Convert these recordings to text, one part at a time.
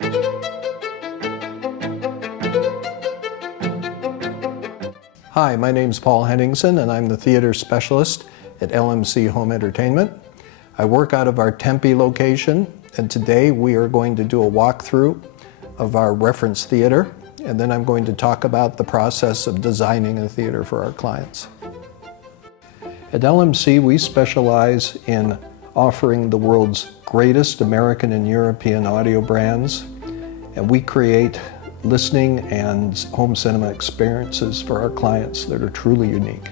Hi, my name's Paul Henningson and I'm the theater specialist at LMC Home Entertainment. I work out of our Tempe location, and today we are going to do a walkthrough of our reference theater, and then I'm going to talk about the process of designing a theater for our clients. At LMC, we specialize in offering the world's greatest American and European audio brands, and we create listening and home cinema experiences for our clients that are truly unique.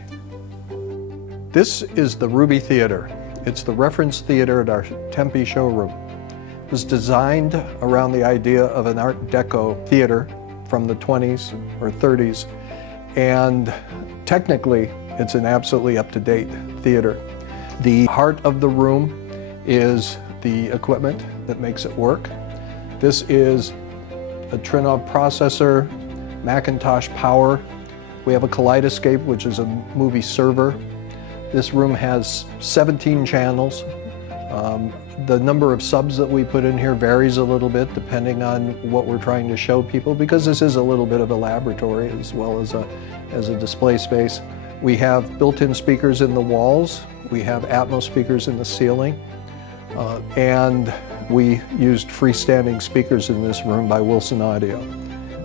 This is the Ruby Theater. It's the reference theater at our Tempe Showroom. It was designed around the idea of an Art Deco theater from the 20s or 30s, and technically it's an absolutely up-to-date theater. The heart of the room is the equipment that makes it work. This is a Trinov processor, Macintosh power. We have a Kaleidoscape, which is a movie server. This room has 17 channels. The number of subs that we put in here varies a little bit depending on what we're trying to show people, because this is a little bit of a laboratory as well as a display space. We have built-in speakers in the walls. We have Atmos speakers in the ceiling. And we used freestanding speakers in this room by Wilson Audio.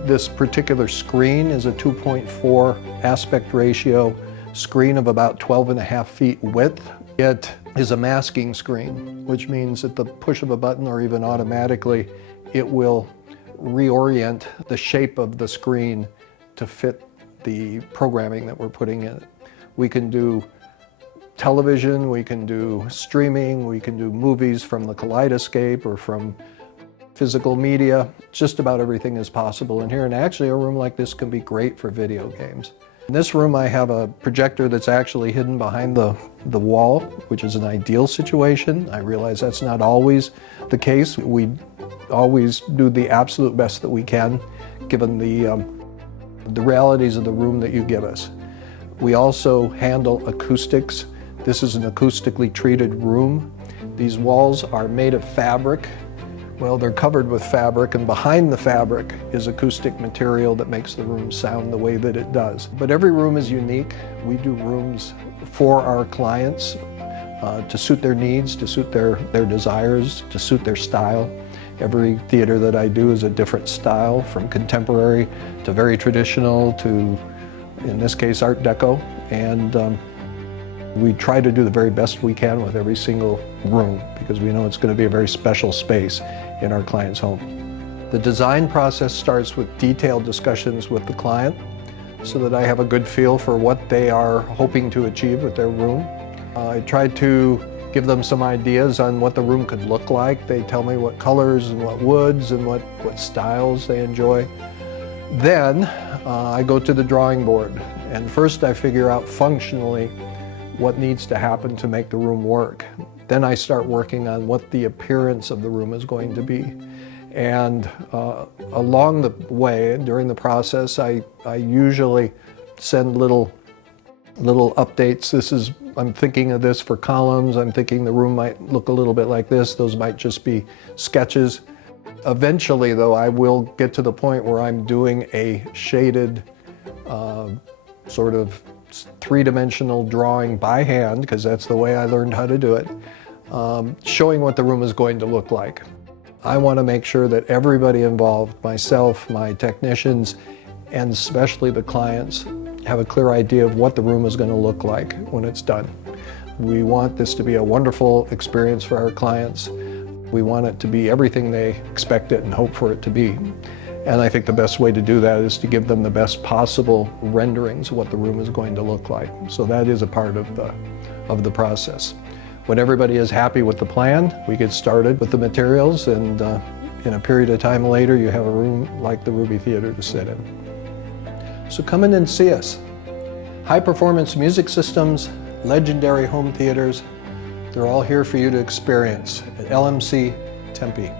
This particular screen is a 2.4 aspect ratio screen of about 12.5 feet width. It is a masking screen, which means at the push of a button or even automatically, it will reorient the shape of the screen to fit the programming that we're putting in it. We can do television, we can do streaming, we can do movies from the Kaleidoscape or from physical media. Just about everything is possible in here, and actually a room like this can be great for video games. In this room I have a projector that's actually hidden behind the wall, which is an ideal situation. I realize that's not always the case. We always do the absolute best that we can, given the realities of the room that you give us. We also handle acoustics. This is an acoustically treated room. These walls are made of fabric. Well, they're covered with fabric, and behind the fabric is acoustic material that makes the room sound the way that it does. But every room is unique. We do rooms for our clients to suit their needs, to suit their desires, to suit their style. Every theater that I do is a different style, from contemporary to very traditional to, in this case, Art Deco. And we try to do the very best we can with every single room, because we know it's going to be a very special space in our client's home. The design process starts with detailed discussions with the client so that I have a good feel for what they are hoping to achieve with their room. I try to give them some ideas on what the room could look like. They tell me what colors and what woods and what styles they enjoy. Then I go to the drawing board, and first I figure out functionally what needs to happen to make the room work. Then I start working on what the appearance of the room is going to be. And along the way, during the process, I usually send little updates. I'm thinking of this for columns. I'm thinking the room might look a little bit like this. Those might just be sketches. Eventually, though, I will get to the point where I'm doing a shaded sort of three-dimensional drawing by hand, because that's the way I learned how to do it, showing what the room is going to look like. I want to make sure that everybody involved, myself, my technicians, and especially the clients, have a clear idea of what the room is going to look like when it's done. We want this to be a wonderful experience for our clients. We want it to be everything they expect it and hope for it to be. And I think the best way to do that is to give them the best possible renderings of what the room is going to look like. So that is a part of the process. When everybody is happy with the plan, we get started with the materials, and in a period of time later, you have a room like the Ruby Theater to sit in. So come in and see us. High-performance music systems, legendary home theaters, they're all here for you to experience at LMC Tempe.